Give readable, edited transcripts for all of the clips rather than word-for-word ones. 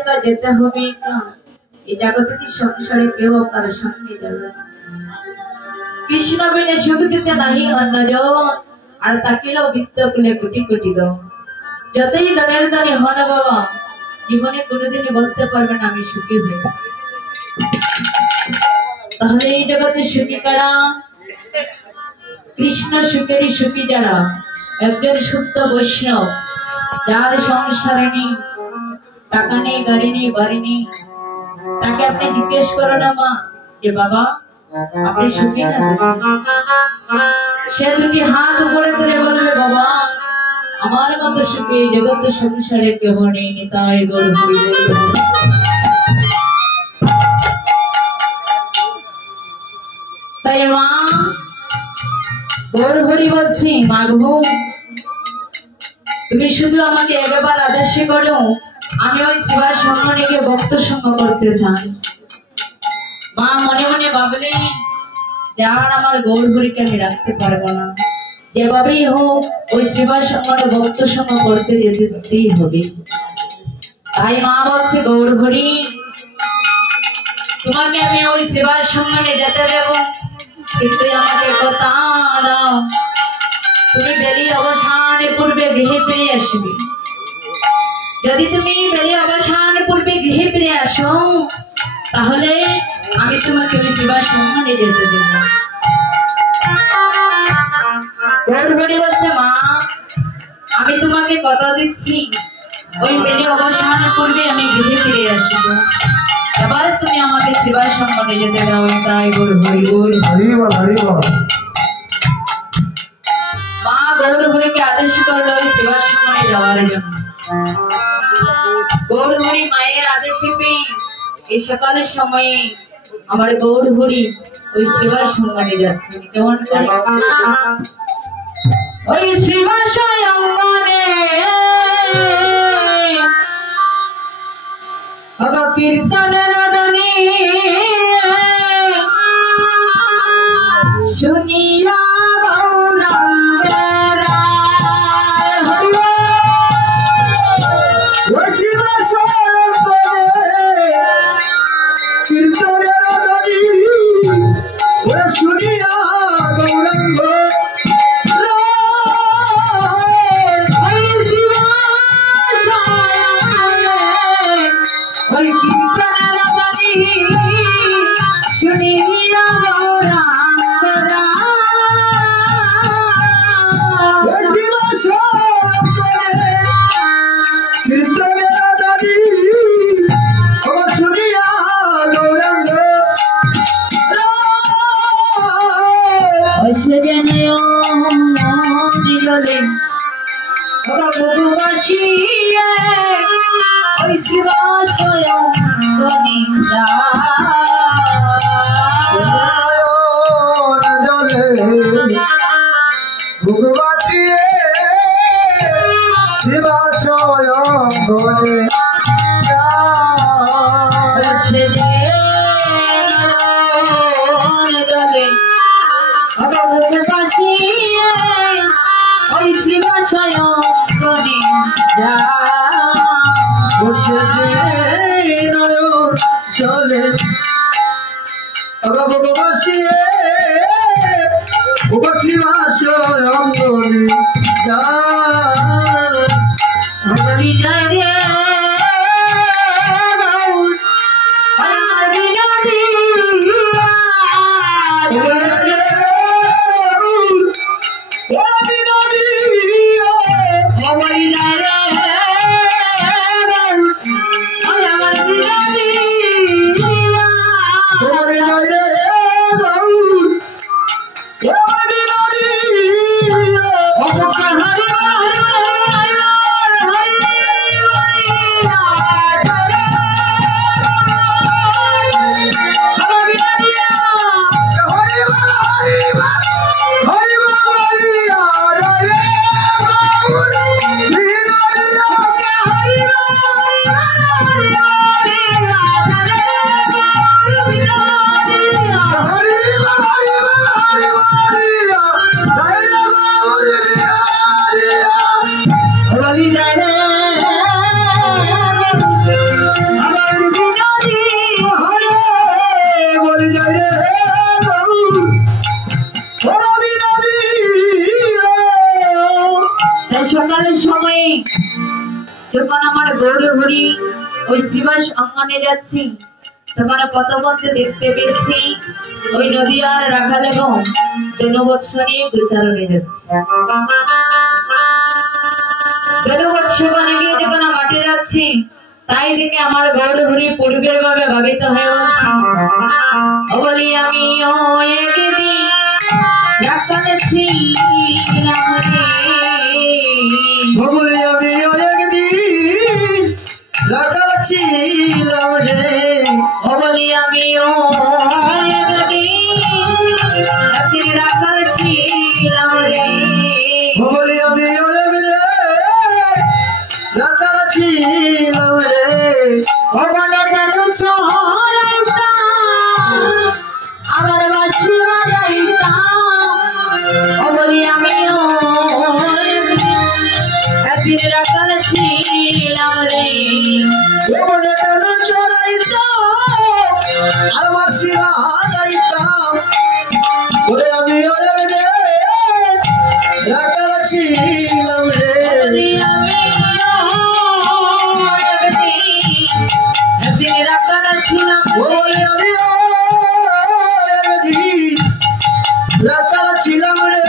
একা যেতে হবে একা, এই জগতে সংসারে কেউ আপনার সঙ্গে যাবে না। কৃষ্ণ বিনে সুখ দিতে নাহি অন্যজন, আর তাকিলেও বৃত্ত কুলে কোটি কোটি দাও। যতই দানের দানে হন বাবা, জীবনে কোনোদিনই বলতে পারবে না আমি সুখী হই। তাহলে এই জগতে সুখী কারা? কৃষ্ণ সুখেরই সুখী যারা, একজন শুদ্ধ বৈষ্ণব, যার সংসারে নেই টাকা নেই, গাড়ি নেই, বাড়ি নেই, তাকে আপনি জিজ্ঞেস করো না মা যে বাবা আপনি সুখী না? সে যদি হাত উপরে তুলে বলবে বাবা আমার মতো সুখী জগৎ সংসারে কেহ নেই, নিতাই গৌর হরি বল। তাই মা গৌর হরি বলছি, মা গো তুমি শুধু আমাকে একবার আদেশ করো, আমি ওই শিবার সঙ্গ নিয়ে ভক্ত সঙ্গ করতে চাই। মা মনে মনে ভাবলে যার আমার গৌর হরিকে আমি রাখতে পারবো না, যেভাবেই হোক ওই শিবার সঙ্গে ভক্ত সঙ্গ করতে যেতেই হবে। তাই মা বলছে গৌর হরি তোমাকে আমি ওই শিবার সঙ্গে যেতে দেবো, কিন্তু আমাকে কথা দাও তুমি বেলি অবসান পূর্বে গৃহে ফিরে আসবে। যদি তুমি বেলি অবসান পূর্বে গৃহে ফিরে আসো তাহলে আমি তোমাকে ওই বিবাহ সঙ্গে যেতে দেব। গৌর হরি বলছে মা আমি তোমাকে কথা দিচ্ছি ওই বেলি অবসান পূর্বে আমি গৃহে ফিরে আসবো, এবার তুমি আমাকে বিবাহ সঙ্গে যেতে দাও। তাই গৌর হরি বল, হরি বল, হরি বল। মা গৌর হরিকে আদেশ করলো ওই শিবার সঙ্গে যাওয়ার জন্য। গৌর হরি মায়ের আদেশে পেয়ে এই সকালের সময়ে আমার গৌর হরি ওই শিবার সঙ্গে যাচ্ছে। কেমন করে ওই শিবা সঙ্গে কীর্তনের ধ্বনি শুনিয়া করি ওই শ্রীবাস অঙ্গনে যাচ্ছি, তখন পথপথে দেখতে পেয়েছি ওই নদীয়ার রাখালে গো বেনুবৎস নিয়ে গোচারণে যাচ্ছে। বেনুবৎসগণে গিয়ে যখন মাঠে যাচ্ছি, তাই দেখে আমার গৌড় হরি পূর্বের ভাবে ভাবিত হয়ে বলছি, বলি আমি ও একদিন রাখালে ছিলাম রে, বলি আমি ও একদিন রাখাল ছিলাম রে, বলি আমি ও একদিন রাখাল ছিলাম রে, বলি আমি ও একদিন রাখাল ছিলাম রে, আমার বাসি বাজাইতাম, বলি আমি একদিন রাখাল ছিলাম রে, বলে কেন চড়াইতাম আর মাসি বাজাইতাম, বলে আমি ও একদিন রাখাল ছিলাম রে, বলি আমি একদিন রাখাল ছিলাম বলে আমি ও একদিন রাখাল ছিলাম রে,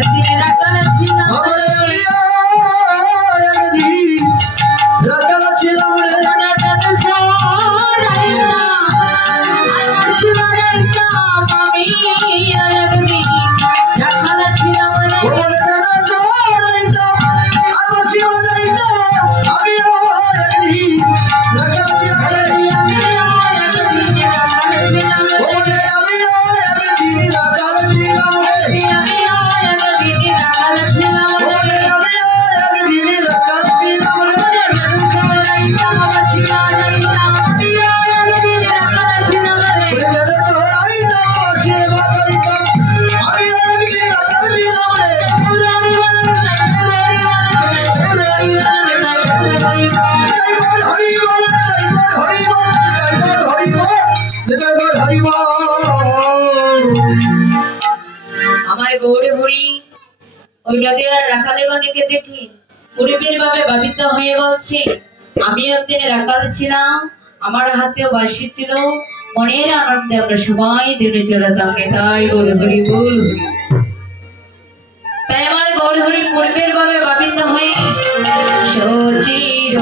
একদিন রাখাল ছিলাম বলে আমি ও একদিন রাখাল ছিলাম রে, বলে কেন চড়াইতাম আর মাসি বাজাইতাম, আমি ও একদিন রাখাল ছিলাম রে, বলে আমি ও একদিন রাখাল ছিলাম রে, বলে আমি ও একদিন রাখাল ছিলাম রে, বলে কেন চড়াইতাম মাসি বাজাইতাম, আমি ও একদিন রাখাল ছিলাম রে, আমার গৌড়ে হরি ওই নদীয়ার রাখালে গণকে দেখি পূর্বের ভাবে ভাবিত হয়ে বলছে, আমি একদিন রাখাল ছিলাম, আমার হাতেও বাঁশি ছিল, মনের আনন্দে আমরা সবাই দিনে চড়াতাম, তাই গৌড়ে হরি বল হরি। তাই আমার গৌড়ে হরি পূর্বের ভাবে ভাবিত হয়ে সচির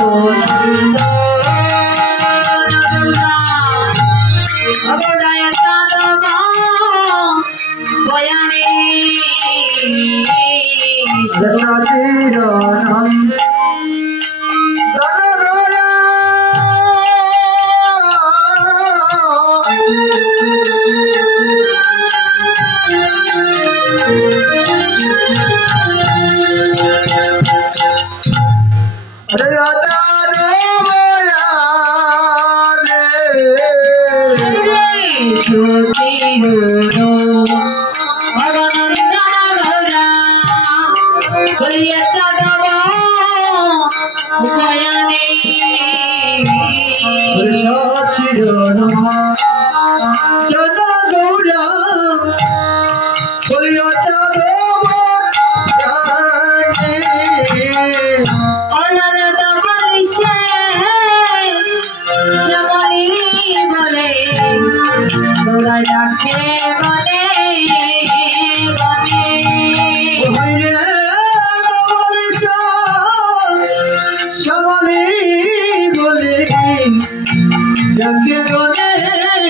Shambali bole, jage bole.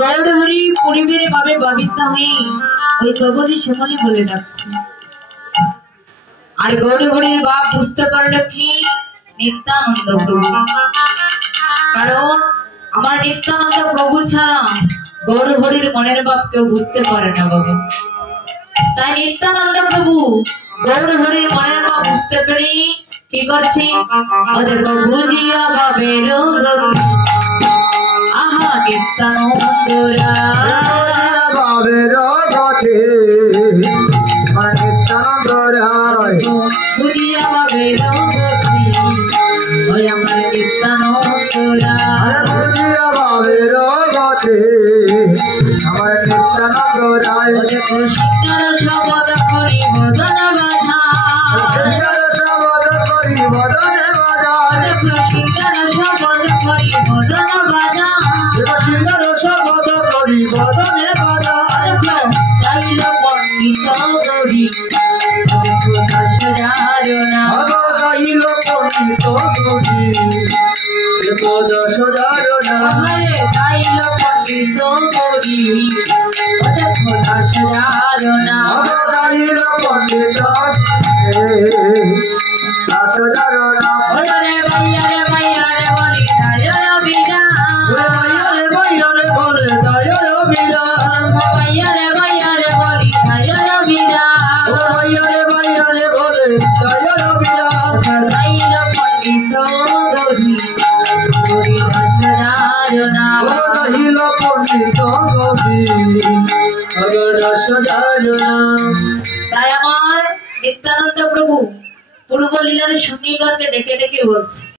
Gaurhari পরিবের ভাবে বাধিত হয়ে ওই কবরী শ্যামলী বলে ডাকছে। আর গৌরহরির বাপ বুঝতে পারলো কি নিত্যানন্দ প্রভু, কারণ আমার নিত্যানন্দ প্রভু ছাড়া গৌরহরির মনের ভাব কেউ বুঝতে পারে না বাবা। তাই নিত্যানন্দ প্রভু গৌরহরির মনের ভাব বুঝতে পেরে কি করছে, দেখো বুঝিয়া ভাবের গতি, আহা নিত্যানন্দ ভাবের গতি, নিত্যানন্দ রায় বুঝিয়া ভাবের গতি, ওই আমার নিত্যানন্দ বুঝিয়া ভাবের গতি, আমার নিত্যানন্দ রায়। দেখো সিংহার শপথ করি মদন বাধা, শবদ করি বদনে বাজা, দেখো সিংহার শপথ করি মদন বাধা, সিংহার শবদ করি বদনে বাজা। গাইল পণ্ডিত গৌরী দেখো দশ জারনা, গাইল পণ্ডিত গৌরী দেখো দশ জারনা, গাইল পণ্ডিত গৌরী দেখো দশ জারনা, গাইল পণ্ডিত দশ জারনা। ওরে ভাইয়া রে বলি দায়র বিনা, ভাইয়া রে বলে দায়ের বিরান, ভাইয়া রে বলি দায়র বিনা, ভাইয়া রে বলে দায়ের বিরান। গাইল পণ্ডিত গৌরী গৌরী দশ জারনা, গাইল পণ্ডিত গৌরী দশ জারনা। তাই আমার নিত্যানন্দ প্রভু পূর্ব লীলার সঙ্গীগণকে ডেকে ডেকে বলছে,